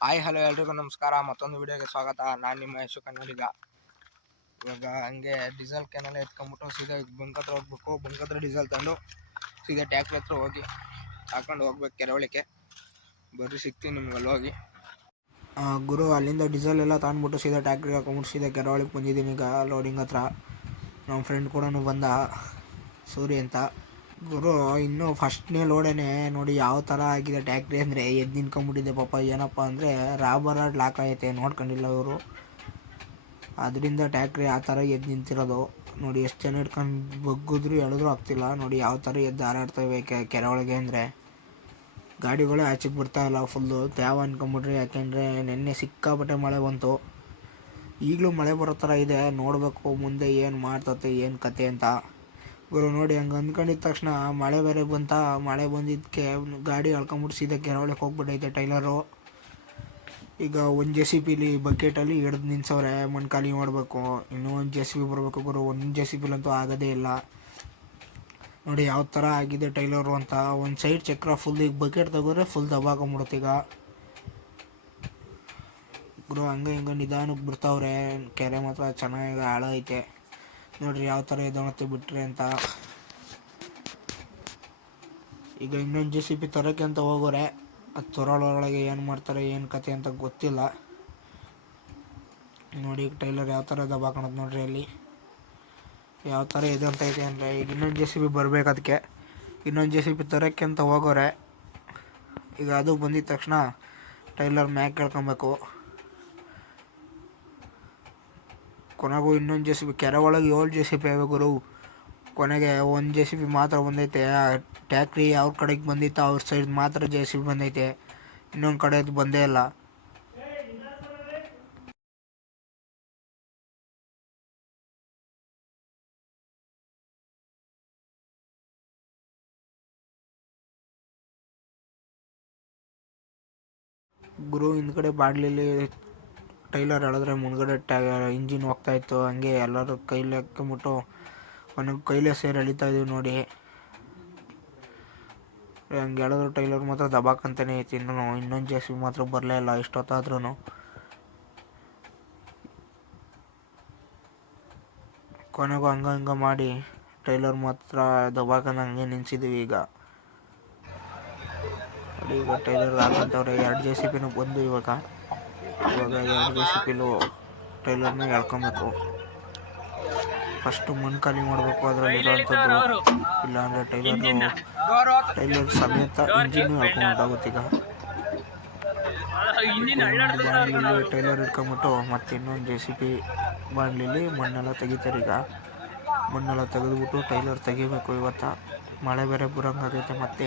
Hi, hello ಎಲ್ರಿಗೂ ನಮಸ್ಕಾರ. ಮತ್ತೊಂದು ವಿಡಿಯೋಗೆ ಸ್ವಾಗತ. ನಾನು ನಿಮ್ಮ ಯಶು ಕನ್ನಡಿಗ. ಇವಾಗ ಹಂಗೆ ಡೀಸೆಲ್ ಕ್ಯಾನೆಲ್ಲ ಎತ್ಕೊಂಡ್ಬಿಟ್ಟು ಸೀದಾ ಬಂಕತ್ರ ಹೋಗ್ಬೇಕು. ಬಂಕತ್ರ ಡೀಸೆಲ್ ತಂದು ಸೀದಾ ಟ್ಯಾಕ್ಟ್ರಿ ಹತ್ರ ಹೋಗಿ ಹಾಕೊಂಡು ಹೋಗ್ಬೇಕು ಕೆರವಳಿಕೆ ಬರ್ರಿ, ಸಿಗ್ತೀನಿ ನಿಮ್ಗೆ ಅಲ್ಲಿ ಹೋಗಿ. ಗುರು, ಅಲ್ಲಿಂದ ಡೀಸೆಲ್ ಎಲ್ಲ ತಂದ್ಬಿಟ್ಟು ಸೀದಾ ಟ್ಯಾಕ್ಟ್ರಿ ಹಾಕೊಂಡ್ಬಿಟ್ಟು ಸೀದಾ ಕೆರವಳಿಗೆ ಬಂದಿದ್ದೀನಿ ಈಗ ಲೋಡಿಂಗ್ ಹತ್ರ. ನಮ್ಮ ಫ್ರೆಂಡ್ ಕೂಡ ಬಂದ. ಸೂರಿ ಅಂತ. ಗುರು, ಇನ್ನು ಫಸ್ಟ್ನೇ ಲೋಡೇನೆ ನೋಡಿ ಯಾವ ಥರ ಆಗಿದೆ ಟ್ಯಾಕ್ಟ್ರಿ ಅಂದರೆ ಎದ್ದು ನಿಂತ್ಕೊಂಡ್ಬಿಟ್ಟಿದೆ ಪಾಪ. ಏನಪ್ಪ ಅಂದರೆ ರಾಬರ್ ಲಾಕ್ ಆಗೈತೆ, ನೋಡ್ಕೊಂಡಿಲ್ಲ ಇವರು. ಅದರಿಂದ ಟ್ಯಾಕ್ಟ್ರಿ ಆ ಥರ ಎದ್ದು ನಿಂತಿರೋದು, ನೋಡಿ ಎಷ್ಟು ಜನ ಇಟ್ಕೊಂಡು ಬಗ್ಗಿದ್ರು ಎಳೆದ್ರು ಆಗ್ತಿಲ್ಲ. ನೋಡಿ ಯಾವ ಥರ ಎದ್ದು ಹಾರಾಡ್ತವೆ ಕೆರೆ ಒಳಗೆ ಅಂದರೆ. ಗಾಡಿಗಳೇ ಆಚೆಗೆ ಬಿಡ್ತಾಯಿಲ್ಲ ಫುಲ್ಲು ತ್ಯಾವ ಅನ್ಕೊಂಬಿಟ್ರಿ ಯಾಕೆಂದರೆ ನಿನ್ನೆ ಸಿಕ್ಕಾಪಟ್ಟೆ ಮಳೆ ಬಂತು. ಈಗಲೂ ಮಳೆ ಬರೋ ಥರ ಇದೆ, ನೋಡಬೇಕು ಮುಂದೆ ಏನು ಮಾಡ್ತತೆ, ಏನು ಕತೆ ಅಂತ. ಗುರು ನೋಡಿ ಹಂಗೆ ಅಂದ್ಕೊಂಡಿದ್ದ ತಕ್ಷಣ ಮಳೆ ಬೇರೆ ಬಂತ, ಮಳೆ ಬಂದಿದ್ದಕ್ಕೆ ಗಾಡಿ ಎಳ್ಕೊಂಬಿಟ್ಟು ಸೀದಾ ಕೆರವಳಿಗೆ ಹೋಗ್ಬಿಟ್ಟೈತೆ ಟೈಲರು. ಈಗ ಒಂದು ಜೆ ಸಿ ಪಿಲಿ ಬಕೆಟಲ್ಲಿ ಹಿಡ್ದು ನಿಲ್ಸವ್ರೆ ಮಣ್ಣು ಖಾಲಿ ಮಾಡಬೇಕು. ಇನ್ನೂ ಒಂದು ಜೆ ಸಿ ಬಿ ಬರಬೇಕು ಗುರು, ಒಂದು ಜೆ ಸಿ ಪಿಲಂತೂ ಆಗೋದೇ ಇಲ್ಲ. ನೋಡಿ ಯಾವ ಥರ ಆಗಿದೆ ಟೈಲರು ಅಂತ. ಒಂದು ಸೈಡ್ ಚಕ್ರ ಫುಲ್ ಈಗ ಬಕೆಟ್ ತಗೋರೆ ಫುಲ್ ಈಗ. ಗುರು ಹಂಗೆ ಹಿಂಗೆ ನಿಧಾನಕ್ಕೆ ಬಿಡ್ತಾವ್ರೆ, ಕೆರೆ ಮಾತ್ರ ಚೆನ್ನಾಗಿ ಹಾಳೈತೆ ನೋಡ್ರಿ ಯಾವ ಥರ ಎದೊಣತ್ತೆ ಬಿಟ್ರಿ ಅಂತ. ಈಗ ಇನ್ನೊಂದು ಜೆ ಸಿ ಪಿ ತರೋಕ್ಕೆ ಅಂತ ಹೋಗೋರೆ, ಅದು ತರೋಳೊಳಗೆ ಏನು ಮಾಡ್ತಾರೆ, ಏನು ಕತೆ ಅಂತ ಗೊತ್ತಿಲ್ಲ. ನೋಡಿ ಈಗ ಟೈಲರ್ ಯಾವ ಥರ ದಬಾಕೊಳೋದು ನೋಡ್ರಿ ಅಲ್ಲಿ. ಯಾವ ಥರ ಇದೆ ಅಂತ ಇದೆ ಅಂದರೆ, ಈಗ ಇನ್ನೊಂದು ಜೆ ಸಿ ಬಿ ಬರಬೇಕು ಅದಕ್ಕೆ ಇನ್ನೊಂದು ಜೆ ಸಿ ಬಿ ತರೋಕ್ಕೆ ಅಂತ ಹೋಗೋರೆ, ಈಗ ಅದು ಬಂದಿದ ತಕ್ಷಣ ಟೈಲರ್ ಮ್ಯಾಕ್ ಕೇಳ್ಕೊಬೇಕು ಕೊನೆಗೂ ಇನ್ನೊಂದು ಜೆ ಸಿ ಬಿ ಕೆರೆ ಒಳಗೆ ಏಳು ಜೆ ಸಿ ಬಿ ಇವೆ ಗುರು ಕೊನೆಗೆ ಒಂದು ಜೆ ಸಿ ಬಿ ಮಾತ್ರ ಬಂದೈತೆ. ಟ್ಯಾಕ್ರಿ ಅವ್ರ ಕಡೆಗೆ ಬಂದಿತ್ತು, ಅವ್ರ ಸೈಡ್ ಮಾತ್ರ ಜೆ ಸಿ ಬಿ ಬಂದೈತೆ. ಇನ್ನೊಂದು ಕಡೆ ಬಂದೇ ಇಲ್ಲ. ಗುರು ಹಿಂದ್ಗಡೆ ಬಾಡ್ಲಿಲಿ ಟೈಲರ್ ಎಳೆದ್ರೆ ಮುಂದ್ಗಡೆ ಟ್ಯಾ ಇಂಜಿನ್ ಹೋಗ್ತಾ ಇತ್ತು, ಹಂಗೆ ಎಲ್ಲರೂ ಕೈಲಿ ಹಾಕ್ಕೊಂಬಿಟ್ಟು ಅವನಿಗೆ ಕೈಲೇ ಸೇರಿ ಎಳಿತಾ ಇದೀವಿ ನೋಡಿ. ಹಂಗೆ ಎಳೆದ್ರು ಟೈಲರ್ ಮಾತ್ರ ದಬಾಕಂತಾನೆ ಐತಿ ಇನ್ನೂ ಇನ್ನೊಂದು ಜೆ ಸಿ ಮಾತ್ರ ಬರಲೇ ಇಲ್ಲ ಇಷ್ಟೊತ್ತಾದ್ರೂ ಕೊನೆಗೂ ಹಂಗ ಹಂಗ ಮಾಡಿ ಟೈಲರ್ ಮಾತ್ರ ದಬಾಕಂದು ಹಂಗೆ ನಿಲ್ಸಿದ್ದೀವಿ ಈಗ. ಈಗ ಟೈಲರ್ ಹಾಕಂತವ್ರೆ ಎರಡು ಜೆ ಸಿ ಪಿನೂ ಬಂದು ಇವಾಗ. ಇವಾಗ ಎರಡು ಜೆ ಸಿ ಪಿಲು ಟೈಲರ್ನ ಹೇಳ್ಕೊಬೇಕು ಫಸ್ಟು ಮಣ್ಣು ಖಾಲಿ ಮಾಡಬೇಕು ಅದರಲ್ಲಿ ಇರೋವಂಥದ್ದು ಇಲ್ಲಾಂದರೆ ಟೈಲರು ಟೈಲರ್ ಸಮೇತ ಇಂಜಿನ್ನು ಎಳ್ಕೊಂಡಾಗುತ್ತೆ ಈಗ. ಬಾಣಲಿಲಿ ಟೈಲರ್ ಇಟ್ಕೊಂಬಿಟ್ಟು ಮತ್ತೆ ಇನ್ನೊಂದು ಜೆ ಸಿ ಪಿ ಬಾಣಲಿಲಿ ಮಣ್ಣೆಲ್ಲ ತೆಗಿತಾರೆ ಈಗ. ಮಣ್ಣೆಲ್ಲ ತೆಗೆದುಬಿಟ್ಟು ಟೈಲರ್ ತೆಗಿಬೇಕು ಇವತ್ತು. ಮಳೆ ಬೇರೆ ಬರೋಂಗಾಗೈತೆ ಮತ್ತೆ.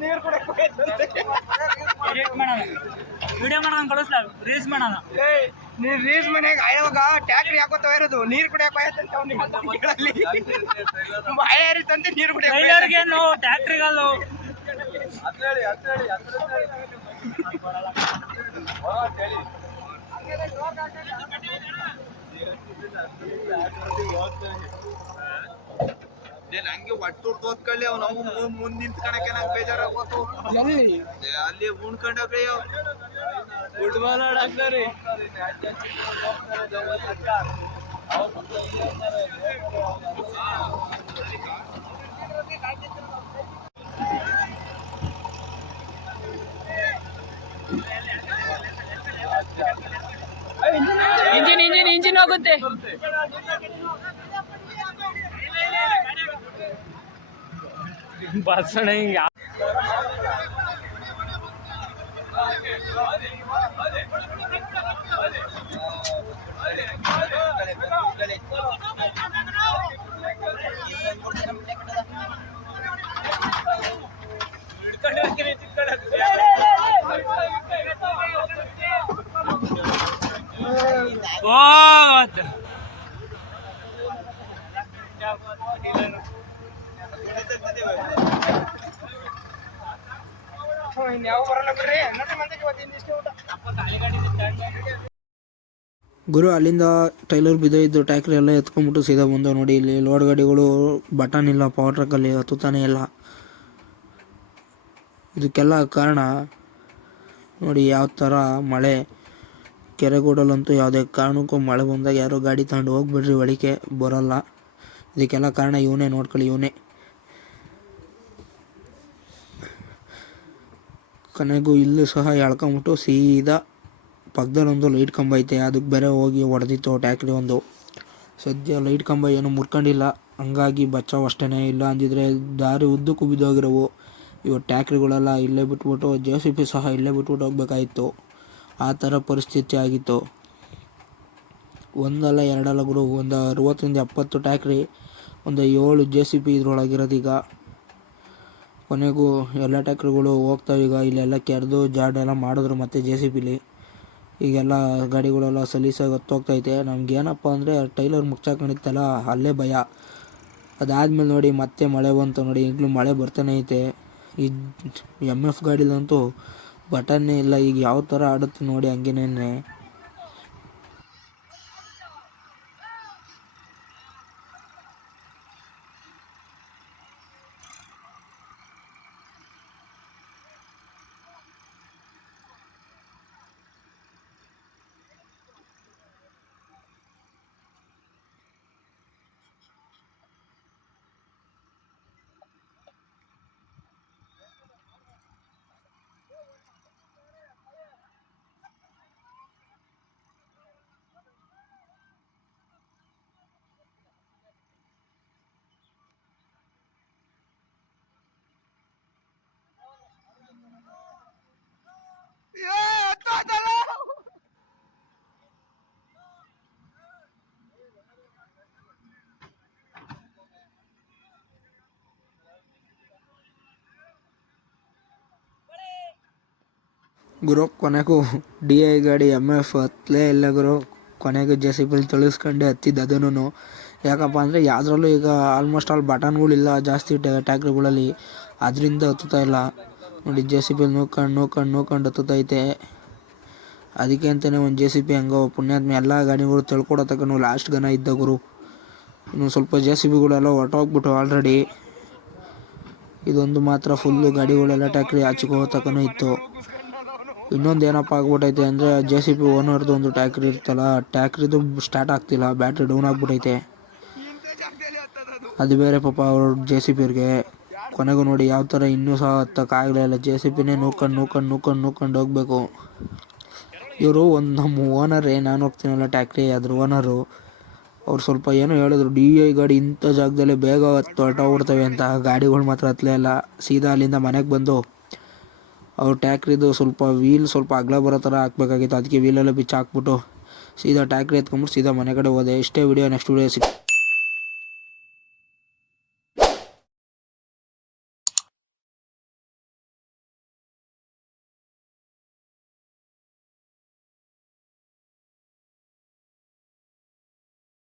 ಬರೋಯ್ತು ವಿಡಿಯೋ ಮಾಡೋಣ ಕಳಿಸ್ಲ? ರೀಲ್ಸ್ ಮಾಡೋಣ. ನೀನ್ ರೀಸ್ ಮನೆಗೆ ಆಯವಾಗ ಟ್ಯಾಕ್ಟ್ರಿ ಹಾಕೋತಾ ಇರೋದು. ನೀರು ಕುಡಿಯಕ್ ಹೋಯ್ತಂತ ಅವ್ನಿಗೆ ಬಾಯ ನೀರು ನೀರು ಟ್ಯಾಕ್ಟ್ರಿಗಲ್ಲು ಟೈಲರ್ಗೇನು ಟ್ಯಾಕ್ಟ್ರಿಗಲ್ಲು ಹಂಗೆ ಒಟ್ಟು ತೋತ್ಕೊಳ್ಳಿ ಅವ್ ನಮ್ಮ ಮುಂದ್ ನಿಂತ್ಕೊಳಕ್ಕೆ ನಂಗೆ ಬೇಜಾರಾಗೋತು ಏ, ಅಲ್ಲಿ ಉಣ್ಕೊಂಡೋಗ್ರಿ ಫುಟ್ಬಾಲ್ ಆಡಾಕ್ತಾರೆ ಇಂಜಿನ್ ಇಂಜಿನ್ ಇಂಜಿನ್ ಹೋಗುತ್ತೆ. బస్సునే ఇంకా ఓ ಗುರು, ಅಲ್ಲಿಂದ ಟೈಲರ್ ಬಿದ್ದೋಯ್ತು ಟ್ಯಾಕ್ರಿ ಎಲ್ಲ ಎತ್ಕೊಂಡ್ಬಿಟ್ಟು ಸೀದಾ ಬಂದವು ನೋಡಿ, ಇಲ್ಲಿ ಲೋಡ್ ಗಾಡಿಗಳು ಬಟನ್ ಇಲ್ಲ ಪವರ್ ಟ್ರಕ್ಕಲ್ಲಿ ಹತ್ತುತ್ತಾನೆ ಇಲ್ಲ. ಇದಕ್ಕೆಲ್ಲ ಕಾರಣ, ನೋಡಿ ಯಾವ ಥರ ಮಳೆ ಕೆರೆಗೂಡಲ್ಲಂತೂ ಯಾವುದೇ ಕಾರಣಕ್ಕೂ ಮಳೆ ಬಂದಾಗ ಯಾರೋ ಗಾಡಿ ತಗೊಂಡು ಹೋಗ್ಬಿಡ್ರಿ ಒಳಿಕೆ ಬರೋಲ್ಲ. ಇದಕ್ಕೆಲ್ಲ ಕಾರಣ ಇವನೇ, ನೋಡ್ಕೊಳ್ಳಿ ಇವನೇ. ಕೊನೆಗೂ ಇಲ್ಲೂ ಸಹ ಎಳ್ಕೊಂಬಿಟ್ಟು ಸೀದಾ ಪಕ್ಕದಲ್ಲಿ ಒಂದು ಲೈಟ್ ಕಂಬ ಐತೆ ಅದಕ್ಕೆ ಬೇರೆ ಹೋಗಿ ಹೊಡೆದಿತ್ತು ಟ್ಯಾಕ್ರಿ ಒಂದು. ಸದ್ಯ ಲೈಟ್ ಕಂಬ ಏನು ಮುರ್ಕೊಂಡಿಲ್ಲ. ಹಂಗಾಗಿ ಬಚಾವ್ ಅಷ್ಟೇ ಇಲ್ಲ ಅಂದಿದ್ರೆ ದಾರಿ ಉದ್ದಕ್ಕೂ ಬಿದ್ದೋಗಿರೋವು. ಇವು ಟ್ಯಾಕ್ರಿಗಳೆಲ್ಲ ಇಲ್ಲೇ ಬಿಟ್ಬಿಟ್ಟು ಜೆ ಸಿ ಪಿ ಸಹ ಇಲ್ಲೇ ಬಿಟ್ಬಿಟ್ಟು ಹೋಗ್ಬೇಕಾಗಿತ್ತು ಆ ಥರ ಪರಿಸ್ಥಿತಿ ಆಗಿತ್ತು. ಒಂದಲ್ಲ ಎರಡಲ್ಲ ಗುರು, ಒಂದು ಅರುವತ್ತರಿಂದ ಎಪ್ಪತ್ತು ಟ್ಯಾಕ್ರಿ ಒಂದು ಏಳು ಜೆ ಸಿ ಪಿ ಇದ್ರೊಳಗಿರೋದೀಗ ಕೊನೆಗೂ ಎಲ್ಲ ಟ್ಯಾಕ್ರಿಗಳು ಹೋಗ್ತಾವೆ ಈಗ. ಇಲ್ಲೆಲ್ಲ ಕೆರೆದು ಜಾಡೆಲ್ಲ ಮಾಡಿದ್ರು ಮತ್ತೆ ಜೆ ಸಿ ಪಿಲಿ ಈಗೆಲ್ಲ ಗಾಡಿಗಳೆಲ್ಲ ಸಲೀಸಾಗಿ ನಮ್ಗೆ ಏನಪ್ಪ ಅಂದರೆ ಟೈಲರ್ ಮುಚ್ಚಾಕೊಂಡಿತ್ತಲ್ಲ ಅಲ್ಲೇ ಭಯ. ಅದಾದ್ಮೇಲೆ ನೋಡಿ ಮತ್ತೆ ಮಳೆ ಬಂತು ನೋಡಿ, ಈಗಲೂ ಮಳೆ ಬರ್ತಾನೆ ಐತೆ. ಈ ಎಂ ಎಫ್ ಗಾಡಿಲಂತೂ ಬಟನ್ನೇ ಇಲ್ಲ, ಈಗ ಯಾವ ಥರ ಆಡುತ್ತೆ ನೋಡಿ ಹಂಗೇನೇನೆ ಗುರು, ಕೊನೆಗೂ ಡಿ ಐ ಗಾಡಿ ಎಂ ಎಫ್ ಹತ್ತಲೇ ಇಲ್ಲ ಗುರು. ಕೊನೆಗೆ ಜೆ ಸಿ ಬಿಲ್ ತಿಳಿಸ್ಕೊಂಡೆ ಹತ್ತಿದ್ದು ಅದನ್ನು. ಯಾಕಪ್ಪ ಅಂದರೆ ಯಾವುದ್ರಲ್ಲೂ ಈಗ ಆಲ್ಮೋಸ್ಟ್ ಆಲ್ ಬಟನ್ಗಳಿಲ್ಲ ಜಾಸ್ತಿ ಟ್ಯಾಕ್ಟ್ರಿಗಳಲ್ಲಿ ಅದರಿಂದ ಹತ್ತುತ್ತಾ ಇಲ್ಲ. ನೋಡಿ ಜೆ ಸಿ ಬಿಲ್ ನೂಕೊಂಡು ನೂಕೊಂಡು ನೂಕೊಂಡು ಹತ್ತುತ್ತೈತೆ. ಅದಕ್ಕೆ ಅಂತಲೇ ಒಂದು ಜೆ ಸಿ ಪಿ ಹಂಗೋ, ಪುಣ್ಯಾತ್ಮ ಎಲ್ಲ ಗಾಡಿಗಳು ತಿಳ್ಕೊಡೋ ನಾವು ಲಾಸ್ಟ್ ಗನ ಇದ್ದ ಗುರು. ಇನ್ನು ಸ್ವಲ್ಪ ಜೆ ಸಿ ಬಿಗಳೆಲ್ಲ ಹೊರಟೋಗ್ಬಿಟ್ಟು ಆಲ್ರೆಡಿ ಇದೊಂದು ಮಾತ್ರ ಫುಲ್ಲು ಗಾಡಿಗಳೆಲ್ಲ ಟ್ಯಾಕ್ಟ್ರಿ ಆಚೆಗೆ ಹೋಗೋ ತಕ್ಕನೂ ಇತ್ತು. ಇನ್ನೊಂದು ಏನಪ್ಪ ಆಗ್ಬಿಟ್ಟೈತೆ ಅಂದರೆ ಜೆ ಸಿ ಬಿ ಓನರ್ದು ಒಂದು ಟ್ಯಾಕ್ರಿ ಇರ್ತಲ್ಲ ಟ್ಯಾಕ್ರಿದು ಸ್ಟಾರ್ಟ್ ಆಗ್ತಿಲ್ಲ ಬ್ಯಾಟ್ರಿ ಡೌನ್ ಆಗಿಬಿಟ್ಟೈತೆ. ಅದು ಬೇರೆ ಪಾಪ ಅವ್ರ ಜೆ ಸಿ ಪಿಯವ್ರಿಗೆ ಕೊನೆಗೂ ನೋಡಿ ಯಾವ ಥರ ಇನ್ನೂ ಸಹ ಹತ್ತಕ್ಕಾಗಲೇ ಇಲ್ಲ. ಜೆ ಸಿ ಪಿನೇ ನೂಕೊಂಡು ನೂಕೊಂಡು ನೂಕೊಂಡು ನೂಕೊಂಡು ಹೋಗ್ಬೇಕು. ಇವರು ಒಂದು ನಮ್ಮ ಓನರೇ ನಾನು ಹೋಗ್ತೀನಲ್ಲ ಟ್ಯಾಕ್ರಿ ಅದ್ರ ಓನರು ಅವ್ರು ಸ್ವಲ್ಪ ಏನೋ ಹೇಳಿದ್ರು ಡಿ ಐ ಗಾಡಿ ಇಂಥ ಜಾಗದಲ್ಲಿ ಬೇಗ ಹೊರಟೋಗ್ಬಿಡ್ತವೆ ಅಂತ. ಗಾಡಿಗಳು ಮಾತ್ರ ಹತ್ತಲೇ ಇಲ್ಲ. ಸೀದಾ ಅಲ್ಲಿಂದ ಮನೆಗೆ ಬಂದು ಅವ್ರ ಟ್ಯಾಕ್ರಿದು ಸ್ವಲ್ಪ ವೀಲ್ ಸ್ವಲ್ಪ ಅಗಲ ಬರೋ ಥರ ಹಾಕ್ಬೇಕಾಗಿತ್ತು. ಅದಕ್ಕೆ ವೀಲೆಲ್ಲ ಬಿಚ್ಚಿ ಹಾಕ್ಬಿಟ್ಟು ಸೀದಾ ಟ್ಯಾಕ್ರಿ ಎತ್ಕೊಂಬಿಟ್ಟು ಸೀದಾ ಮನೆ ಕಡೆ ಹೋದೆ. ಇಷ್ಟೇ ವಿಡಿಯೋ ನೆಕ್ಸ್ಟ್ ವಿಡಿಯೋ ಸಿಕ್